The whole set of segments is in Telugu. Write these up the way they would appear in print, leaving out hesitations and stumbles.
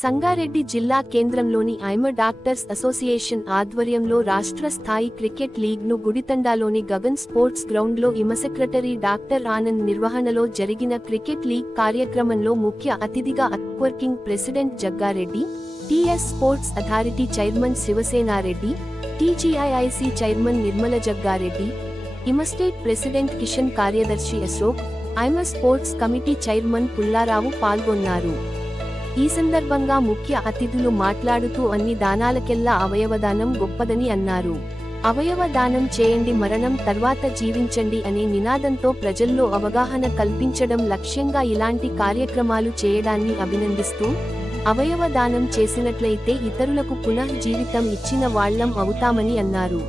సంగారెడ్డి జిల్లా కేంద్రంలోని ఐమ డాక్టర్స్ అసోసియేషన్ ఆధ్వర్యంలో రాష్ట్ర స్థాయి క్రికెట్ లీగ్ను గుడితండాలోని గగన్ స్పోర్ట్స్ గ్రౌండ్లో ఇమ సెక్రటరీ డాక్టర్ ఆనంద్ నిర్వహణలో జరిగిన క్రికెట్ లీగ్ కార్యక్రమంలో ముఖ్య అతిథిగా working president Jaggareddy, TS sports authority chairman Sivasenareddy, TGIIC chairman Nirmala Jaggareddy, IMA state president Kishan కార్యదర్శి Ashok, IMA sports committee chairman Pullarao పాల్గొన్నారు. ఈ సందర్భంగా ముఖ్య అతిథులు మాట్లాడుతూ అన్ని దానాలకెల్లా అవయవదానం గొప్పదని అన్నారు. అవయవ దానం చేయండి, మరణం తర్వాత జీవించండి అనే నినాదంతో ప్రజల్లో అవగాహన కల్పించడం లక్ష్యంగా ఇలాంటి కార్యక్రమాలు చేయడాన్ని అభినందిస్తూ, అవయవ దానం చేసినట్లయితే ఇతరులకు పునః జీవితం ఇచ్చిన వాళ్లం అవుతామని అన్నారు.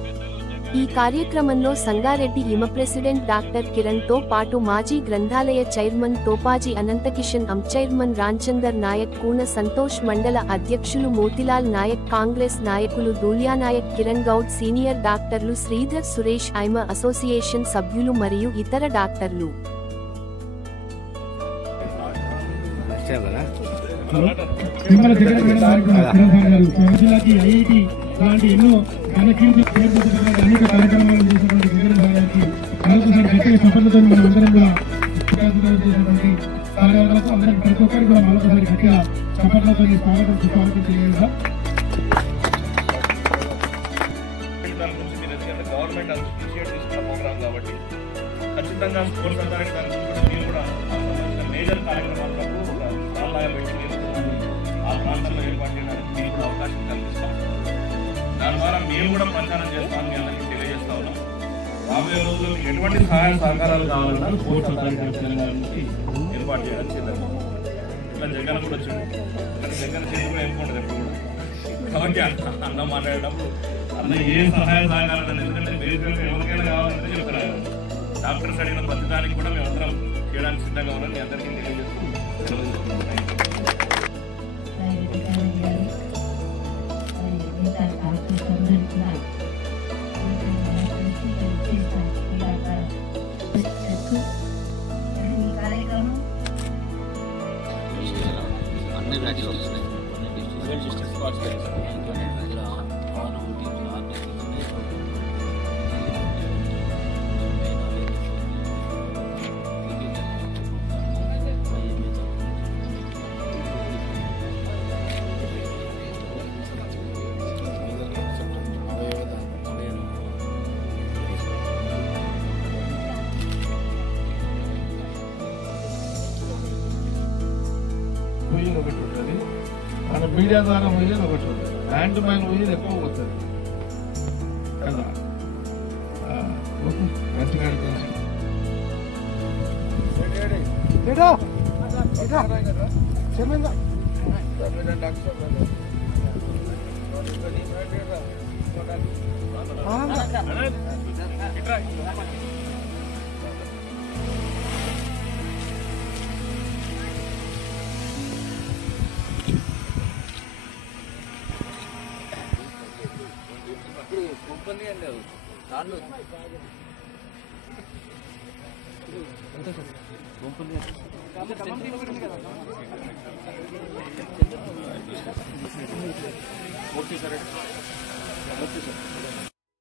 ఈ కార్యక్రమంలో సంగారెడ్డి ఇమ ప్రెసిడెంట్ డాక్టర్ కిరణ్ తో పాటు మాజీ గ్రంథాలయ చైర్మన్ తోపాజీ అనంతకిషన్, చైర్మన్ రాంచందర్ నాయక్, కూన సంతోష్, మండల అధ్యక్షులు మోతిలాల్ నాయక్, కాంగ్రెస్ నాయకులు దూల్యానాయక్, కిరణ్ గౌడ్, సీనియర్ డాక్టర్లు శ్రీధర్, సురేష్, ఐమ అసోసియేషన్ సభ్యులు మరియు ఇతర డాక్టర్లు. ఇలాంటి ఎన్నో అనేక కార్యక్రమాలు చేసినటువంటి జగన్ గారికి మరొకసారి గట్టిగా సఫలతను మనం అందరం కూడా చేసినటువంటి కార్యాలయాలకు అందరికి ప్రతి ఒక్కరికి కూడా మరొకసారి గట్టిగా సఫలతతో స్వాగతం చేయాలి. గవర్నమెంట్ ఇనిషియేట్ తీసుకున్న ప్రోగ్రామ్ కాబట్టి ఖచ్చితంగా స్పోర్ట్స్ అథారిటీ దాని గురించి మీరు కూడా మేజర్ కార్యక్రమాలకు సాలాగా పెట్టి ఆ ప్రాంతంలో ఏర్పాటు చేయడానికి మీకు కూడా అవకాశం కల్పిస్తాం. దాని ద్వారా మేము కూడా ప్రచారం చేస్తాం, మీ అందరికీ తెలియజేస్తా ఉన్నాం. రాబోయే రోజుల్లో మీకు ఎటువంటి సహాయ సహకారాలు కావాలన్నా స్పోర్ట్స్ అథారిటీ ఆఫ్ తెలంగాణ నుంచి ఏర్పాటు చేయాలని చేద్దాం. ఇట్లా జగన్ కూడా వచ్చింది, కానీ జగన్ చేతి కూడా ఏర్పడదు ఎప్పుడు కూడా. కాబట్టి అన్న మాట్లాడేటప్పుడు అన్న ఏ సహాయ సహకారాలు, ఎందుకంటే బేసికల్గా ఎవరికైనా కావాలంటే చెప్తారు. డాక్టర్స్ అడిగిన ప్రతిదానికి కూడా మేము అందరం చేయడానికి సిద్ధంగా ఉన్నాం. మీ అందరికీ తెలియజేస్తూ అన్ని వ్యాఖ్యలు వస్తున్నాయి. ఒకటి ఉంటుంది, మన మీడియా ద్వారా పోయేది ఒకటి ఉంటుంది, ల్యాండ్ మైన్ పోయేది ఎక్కువ పోతుంది కదా. మంచిగా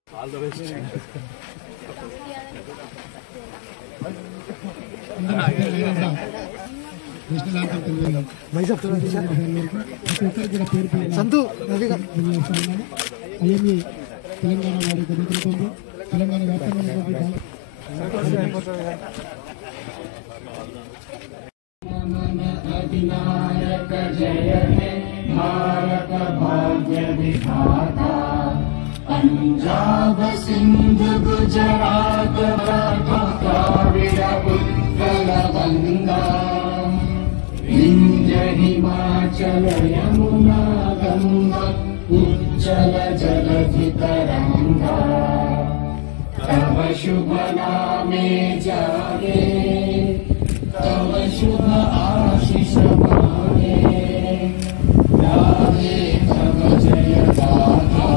all the best. Santhu IMA Telangana వారి నేతృత్వంలో తెలంగాణ వ్యాప్తంగా अधिनायक जय हे भारत भाग्य विधाता, पंजाब सिंध गुजरात द्राविड उत्कल गंगा, विंध्य हिमाचल यमुना गंगा उच्चल जलधि तरंगा, तव शुभ नामे जागे, तव शुभ आशीष मांगे, गावे तव जय गाथा,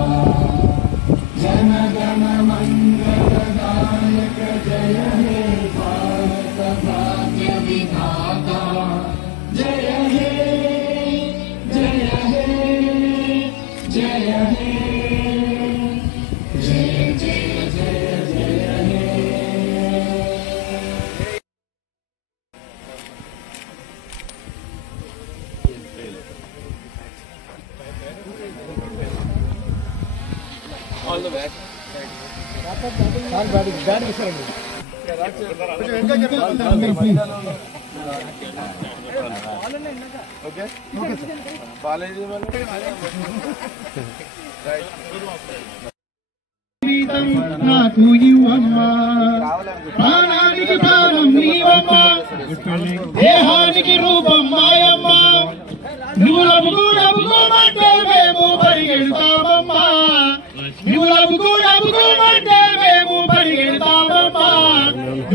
जन गण मंगल दायक जय हे भारत भाग्य विधाता, जय हे जय जय हे जय जय जय जय हे All the best. Okay. Balaji నాకు ఇవ్వమ్మా ప్రాణానికి ప్రాణం నీవమ్మా దేహానికి రూపం మాయమ్మా నువ్వు లబుకోమంటే మేము పరిగెడతామమ్మా నువ్వు లబుకోమంటే మేము పరిగెడతామమ్మా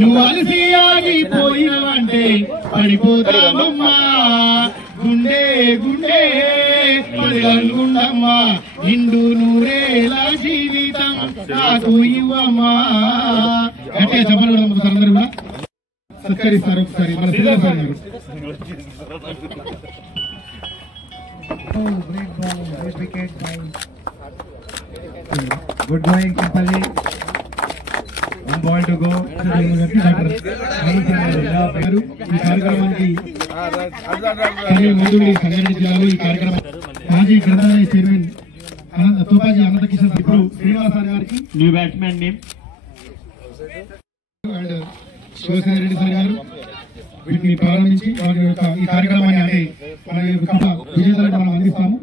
నువ్వు అలసి ఆగిపోయినవంటే పడిపోతామమ్మా గుండె గుండె పదగలుగుండమ్మా నిండు నూరేలా జీవితం నాకు ఇవ్వమ్మా అంటే చెప్పండి ఒకసారి అందరూ కూడా సత్కరిస్తారు ఒకసారి మన శ్రీధర్ సార్ గారు. Good morning simply 1 ball to go. ఈ కార్యక్రమానికి ముందు సంగారెడ్డి జిల్లాలో ఈ కార్యక్రమం మాజీ గ్రంథాలయ చైర్మన్ తోపాజీ అనంత కిషన్ ఇప్పుడు శ్రీనివాస గారికి new batsmen name and Sivasena Reddy sir గారు వీటిని ప్రారంభించి వారి యొక్క ఈ కార్యక్రమాన్ని అంటే మన యొక్క విజేతలకు మనం అందిస్తాము.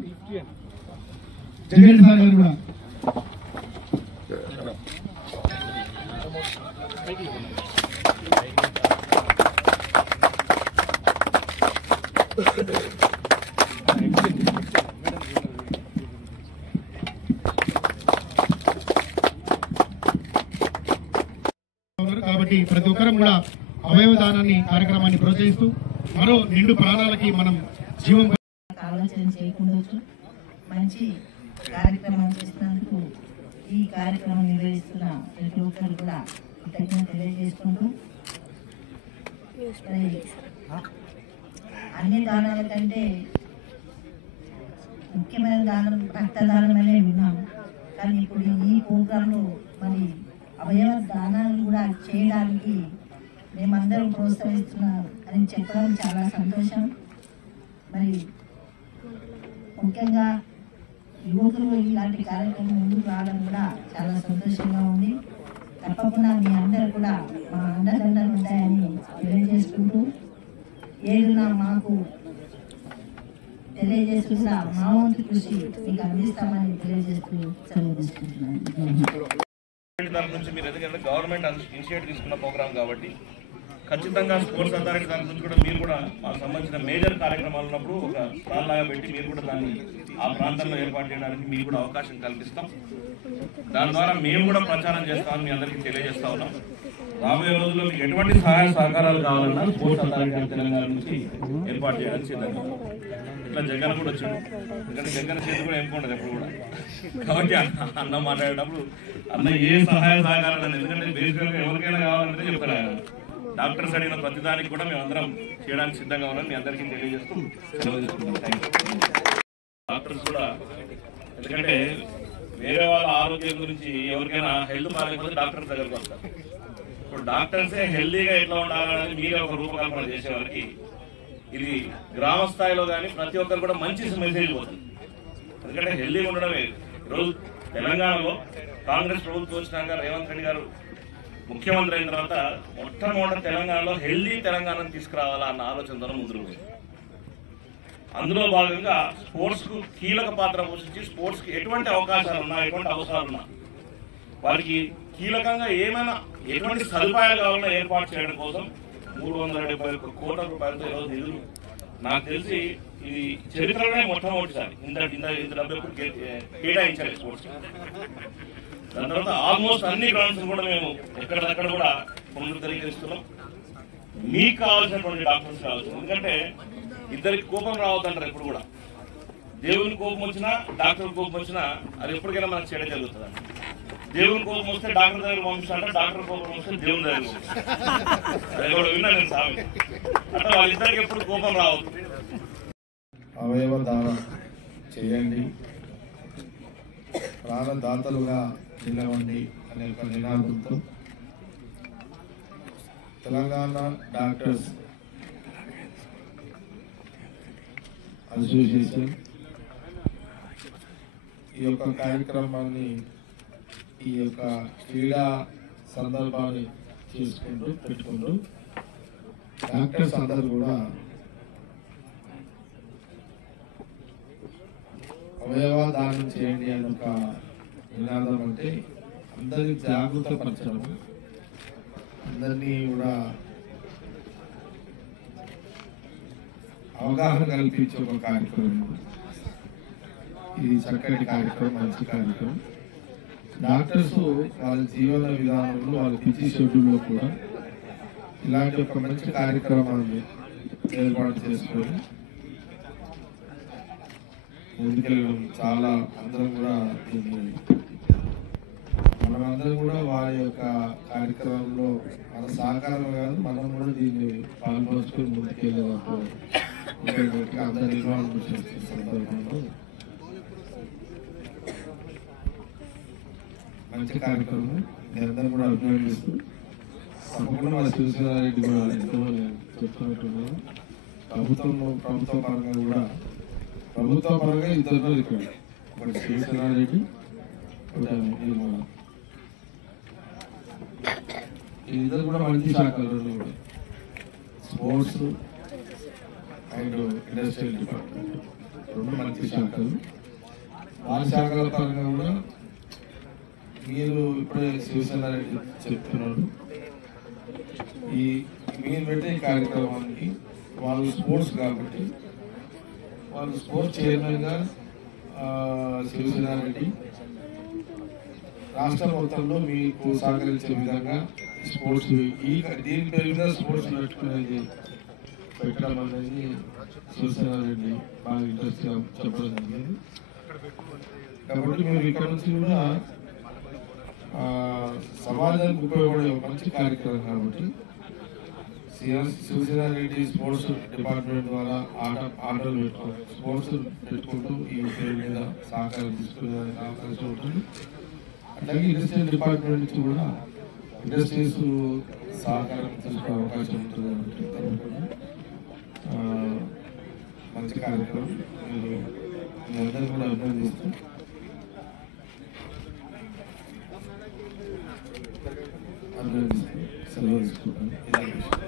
జగన్ సార్ గారు కూడా కాబట్టి ప్రతి ఒక్కరం కూడా అవయవ దానాన్ని కార్యక్రమాన్ని ప్రోత్సహిస్తూ మరో నిండు ప్రాణాలకి మనం జీవం ఆలోచన చేయకుండొచ్చు. మంచి కార్యక్రమం చేసినందుకు ఈ కార్యక్రమం నిర్వహిస్తున్న ప్రతి ఒక్కరు కూడా కృతజ్ఞత తెలియజేసుకుంటూ అన్ని దానాల కంటే ముఖ్యమైన దానం రక్తదానం అనే విన్నాం. కానీ ఇప్పుడు ఈ ప్రోగ్రాంలో మరి అవయవ దానాలు కూడా చేయడానికి మేమందరం ప్రోత్సహిస్తున్నాం అని చెప్పడం చాలా సంతోషం. మరి ముఖ్యంగా యువకులు ఇలాంటి కార్యక్రమం ముందుకు రావడం కూడా చాలా సంతోషంగా ఉంది. తప్పకుండా మీ అందరూ కూడా మా అండదండలు ఉంటాయని తెలియజేసుకుంటూ ఏదున్నా మాకు తెలియజేసుకుంటా మా వంతు కృషి మీకు అందిస్తామని తెలియజేస్తూ సెలవు తీసుకుంటున్నాను. దాని నుంచి మీరు ఎందుకంటే గవర్నమెంట్ ఇనిషియేటివ్ తీసుకున్న ప్రోగ్రామ్ కాబట్టి ఖచ్చితంగా స్పోర్ట్స్ అథారిటీ దాని గురించి కూడా మీరు కూడా మాకు సంబంధించిన మేజర్ కార్యక్రమాలు ఉన్నప్పుడు ఒక స్టాల్ లాగా పెట్టి మీరు కూడా దాన్ని ఆ ప్రాంతంలో ఏర్పాటు చేయడానికి మీకు కూడా అవకాశం కల్పిస్తాం. దాని ద్వారా మేము కూడా ప్రచారం చేస్తామని మీ అందరికీ తెలియజేస్తా ఉన్నాం. రాబోయే రోజుల్లో మీకు ఎటువంటి సహాయ సహకారాలు కావాలన్నా స్పోర్ట్స్ అథారిటీ ఆఫ్ తెలంగాణ నుంచి ఏర్పాటు చేయడానికి సిద్ధంగా. ఇట్లా జగన్ కూడా వచ్చాడు, ఎందుకంటే జగన్ చేతి కూడా ఏం ఉండదు ఎప్పుడు కూడా. కాబట్టి అన్న మాట్లాడేటప్పుడు అన్న ఏ సహాయ సహకారాలు, ఎందుకంటే బేసికల్గా ఎవరికైనా కావాలంటే చెప్తారు ఆయన. డాక్టర్స్ అడిగిన ప్రతిదానికి కూడా మేము అందరం చేయడానికి సిద్ధంగా ఉన్నాం. మీ అందరికీ తెలియజేస్తూ సెలవు తీసుకుంటాం. డాక్టర్స్ కూడా ఎందుకంటే వేరే వాళ్ళ ఆరోగ్యం గురించి ఎవరికైనా హెల్త్ బాగాలేకపోతే డాక్టర్స్ దగ్గరకు వస్తారు. ఇప్పుడు డాక్టర్సే హెల్తీగా ఎట్లా ఉండాలని మీరే ఒక రూపకల్పన చేసేవారికి ఇది గ్రామ స్థాయిలో కానీ ప్రతి ఒక్కరు కూడా మంచి మెసేజ్ పోతుంది. ఎందుకంటే హెల్తీగా ఉండడమే. ఈరోజు తెలంగాణలో కాంగ్రెస్ ప్రభుత్వం వచ్చినాక రేవంత్ రెడ్డి గారు ముఖ్యమంత్రి అయిన తర్వాత మొట్టమొదటి తెలంగాణలో హెల్తీ తెలంగాణను తీసుకురావాలా అన్న ఆలోచనతో ముందుకు పోయింది. అందులో భాగంగా స్పోర్ట్స్కు కీలక పాత్ర పోషించి స్పోర్ట్స్కి ఎటువంటి అవకాశాలు ఉన్నా, ఎటువంటి అవసరాలు ఉన్నా వారికి కీలకంగా ఏమైనా ఎటువంటి సదుపాయాలు కావాలన్నా ఏర్పాటు చేయడం కోసం 371 కోట్ల రూపాయలతో ఈరోజు నిధులు, నాకు తెలిసి ఇది చరిత్రలోనే మొట్టమొదటిసారి ఇంత డబ్బు ఎప్పుడు కేటాయించాలి స్పోర్ట్స్. దాని తర్వాత ఆల్మోస్ట్ అన్ని గ్రౌండ్స్ కూడా మేము ఎక్కడక్కడ కూడా పునరుద్ధరీకరిస్తున్నాం. మీకు కావాల్సినటువంటి డాక్టర్స్ కావచ్చు. ఎందుకంటే ఇద్దరికి కోపం రావద్దంటారు ఎప్పుడు కూడా. దేవుని కోపం వచ్చినా డాక్టర్ కోపం వచ్చినా అది ఎప్పటికైనా మనకు చెడ జరుగుతుంది. దేవుని కోపం వస్తే డాక్టర్ దగ్గర పంపిస్తాంటే, డాక్టర్ కోపం వస్తే దేవుని దగ్గర పంపిస్తాను. విన్నా నేను సామి. అంటే వాళ్ళిద్దరికి ఎప్పుడు కోపం రావద్దు. అవయవ దానం చేయండి. ప్రాణదాతలుగా నిలవండి అనే ఒక నినాదంతో తెలంగాణ డాక్టర్స్ అసోసియేషన్ ఈ యొక్క కార్యక్రమాన్ని ఈ యొక్క క్రీడా సందర్భాన్ని పెట్టుకుంటూ డాక్టర్స్ అందరూ కూడా అవయవ దానం చేయండి అని ఒక నినాదం అంటే అందరినీ జాగృత పరచడం, అందరినీ కూడా అవగాహన కల్పించే ఒక కార్యక్రమం. ఇది చక్కటి కార్యక్రమం, మంచి కార్యక్రమం. డాక్టర్స్ వాళ్ళ జీవన విధానంలో వాళ్ళ బిజీ షెడ్యూల్లో కూడా ఇలాంటి ఒక మంచి కార్యక్రమాన్ని ఏర్పాటు చేసుకొని ముందుకెళ్ళడం చాలా అందరం కూడా మనమందరం కూడా వారి యొక్క కార్యక్రమంలో మన సహకారం కాదు, మనం కూడా దీన్ని పాల్పంచుకొని ముందుకెళ్ళేటప్పుడు అందరి ఇన్వాల్వ్మెంట్ చేస్తున్న సందర్భంలో మంచి కార్యక్రమం అందరం కూడా అభినందిస్తూ తప్పకుండా మన శివసేనారెడ్డి కూడా ఎంతో చెప్తున్నట్టున్నాను. ప్రభుత్వ పరంగా కూడా ఇద్దరు ఇక్కడ ఒకటి శివసేనారెడ్డి, ఇద్దరు కూడా మంచి శాఖలు కూడా స్పోర్ట్స్ అండ్ ఇండస్ట్రియల్ డిపార్ట్మెంట్ రెండు మంచి శాఖలు. ఆ శాఖల పరంగా కూడా మీరు ఇప్పుడే శివసేనారెడ్డి చెప్తున్నారు, మీరు పెట్టే కార్యక్రమానికి వాళ్ళు స్పోర్ట్స్ కాబట్టి వాళ్ళు స్పోర్ట్స్ చైర్మన్గా శివసేనారెడ్డి రాష్ట్ర మొత్తంలో మీకు సహకరించే విధంగా స్పోర్ట్స్ దీని పేరుగా స్పోర్ట్స్ పెట్టుకునేది పెట్టడం అనేది శివసేనారెడ్డి బాగా ఇంట్రెస్ట్గా చెప్పడం జరిగింది. కాబట్టి మీరు ఇక్కడ నుంచి కూడా సమాజానికి ఉపయోగపడే మంచి కార్యక్రమం కాబట్టి శివసేనారెడ్డి స్పోర్ట్స్ డిపార్ట్మెంట్ ద్వారా ఆటలు స్పోర్ట్స్ పెట్టుకుంటూ ఈ పేరు మీద సహకారం తీసుకునే అవకాశం ఉంటుంది. అట్లాగే ఇండస్ట్రియల్ డిపార్ట్మెంట్ నుంచి కూడా ఇండస్ట్రీస్ సహకారం తీసుకునే అవకాశం ఉంటుంది కాబట్టి మంచి కార్యక్రమం. మీరు మీ అందరూ కూడా అభినందిస్తూ సెలవు తీసుకుంటాను.